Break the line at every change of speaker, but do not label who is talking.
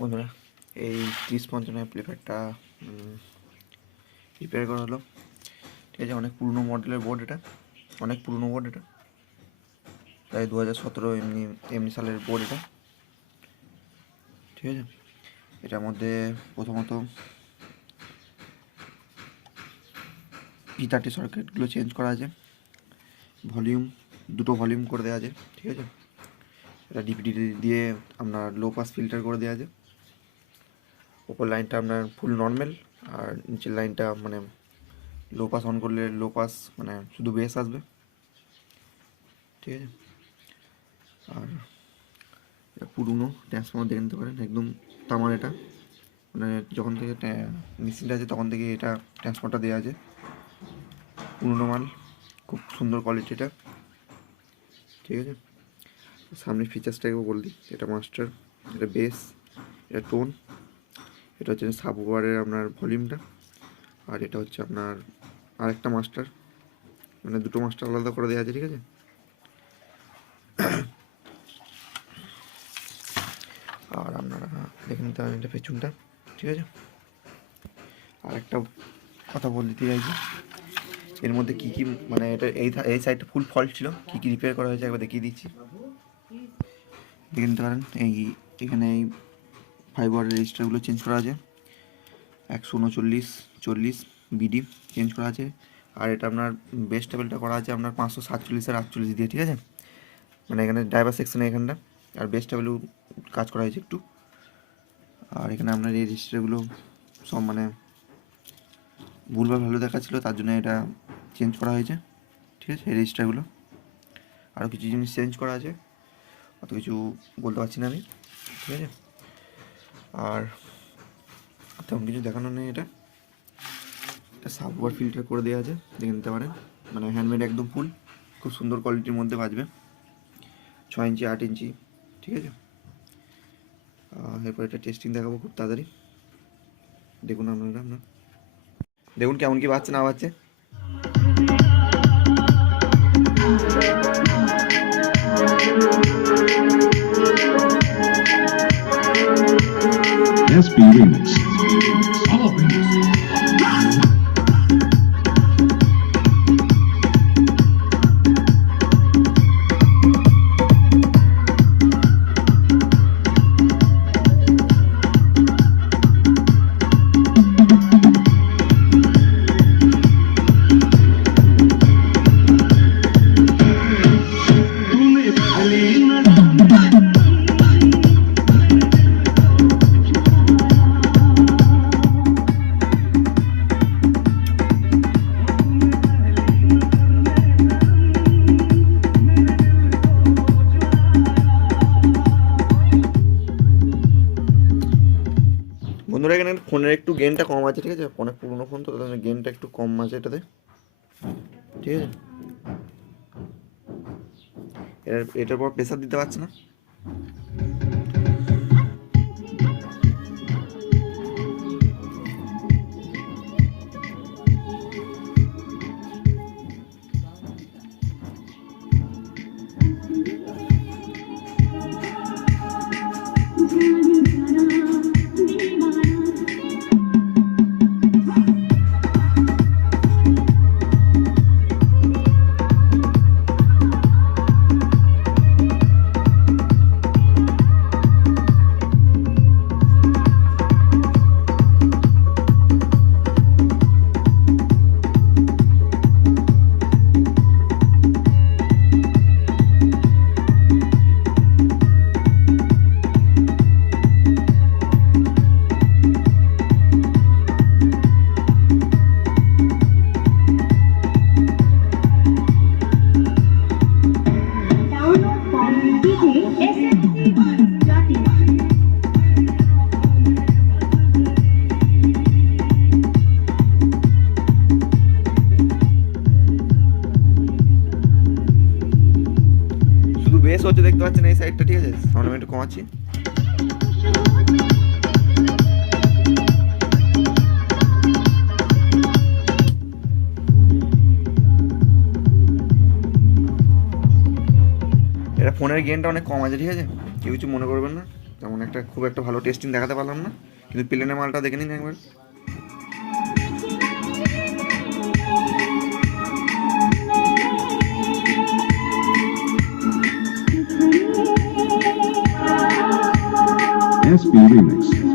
বন্ধুরা, এই ত্রিশ পঞ্চান্ন অ্যাপ্লিফায়ারটা রিপেয়ার করা হলো। ঠিক আছে, অনেক পুরনো মডেলের বোর্ড এটা, অনেক পুরনো বোর্ড এটা। প্রায় দু হাজার সতেরো এমনি এমনি সালের বোর্ড এটা। ঠিক আছে, এটার মধ্যে প্রথমত পি থার্টি সার্কিটগুলো চেঞ্জ করা আছে। ভলিউম দুটো ভলিউম করে দেওয়া আছে, ঠিক আছে। এটা ডিপিডি দিয়ে আপনার লো পাস ফিল্টার করে দেওয়া আছে। ওপর লাইনটা আপনার ফুল নর্মাল আর নিচের লাইনটা মানে লো পাস অন করলে লো পাস মানে শুধু বেস আসবে। ঠিক আছে? আর এটা পুরনো ট্রান্সফর্মার দেখে নিতে পারেন, একদম তামার এটা। মানে যখন থেকে মেশিনটা আছে, তখন থেকে এটা ট্রান্সফারটা দেওয়া আছে। পুরনো মাল, খুব সুন্দর কোয়ালিটিটা ঠিক আছে? সামনে ফিচার্সটা একবার বলে দিই, এটা মাস্টার এটা বেস এটা টোন এটা হচ্ছে সাব ওয়ারের আপনার ভলিউমটা, আর এটা হচ্ছে আপনার আরেকটা মাস্টার। মানে দুটো মাস্টার আলাদা করে দেওয়া আছে, ঠিক আছে? আর আপনারা দেখে নিতে পারেন এটা পেছনটা, ঠিক আছে? আর একটা কথা বলে দিতে চাইছি, এর মধ্যে কী কী মানে এটা এই এই সাইডটা ফুল ফল্ট ছিল, কী কী রিপেয়ার করা হয়েছে একবার দেখিয়ে দিচ্ছি। দেখে নিতে পারেন, এই এখানে এই ফাইভ ওয়ার রেজিস্টারগুলো চেঞ্জ করা আছে। একশো উনচল্লিশ, চল্লিশ বিডি চেঞ্জ করা আছে। আর এটা আপনার বেস্ট টেবিলটা করা আছে আপনার পাঁচশো সাতচল্লিশ আর আটচল্লিশ দিয়ে, ঠিক আছে? মানে এখানে ড্রাইভার সেকশনে এখানটা। আর বেস্ট টেবিলও কাজ করা হয়েছে একটু। আর এখানে আপনার এই রেজিস্টারগুলো সব মানে ভুলভাল ভালো দেখাচ্ছিল, তার জন্য এটা চেঞ্জ করা হয়েছে। ঠিক আছে? এই রেজিস্টারগুলো আরও কিছু জিনিস চেঞ্জ করা আছে। অত কিছু বলতে পারছি না আমি। ঠিক আছে? আর তেমন কিছু দেখানো নেই এটা। এটা সাবওয়ার ফিল্টার করে দেওয়া আছে, দেখে নিতে পারেন। মানে হ্যান্ডমেড একদম ফুল খুব সুন্দর কোয়ালিটির মধ্যে বাজবে। ছ ইঞ্চি, আট ইঞ্চি, ঠিক আছে? এরপর এটা টেস্টিং দেখাবো খুব তাড়াতাড়ি। দেখুন আপনারা, আপনার। দেখুন কেমন কি বাচ্চা না বাচ্চা begins. ফোনের একটু গেনটা কম আছে, ঠিক আছে? অনেক পুরোনো ফোন তো তাদের গেনটা একটু কম আছে এটাতে। ঠিক আছে? এটার এটার পর প্রেসার দিতে পারছে না? শুধু বেশ হচ্ছে দেখতে পাচ্ছেন এই সাইডটা ঠিক আছে? আমি একটু কমাচ্ছি। এটা ফোনের গেমটা অনেক কম আছে, ঠিক আছে? কেউ কিছু মনে করবেন না। তেমন একটা খুব একটা ভালো টেস্টিং দেখাতে পারলাম না। কিন্তু প্লেনের মালটা দেখে নিন একবার।
SP Remix.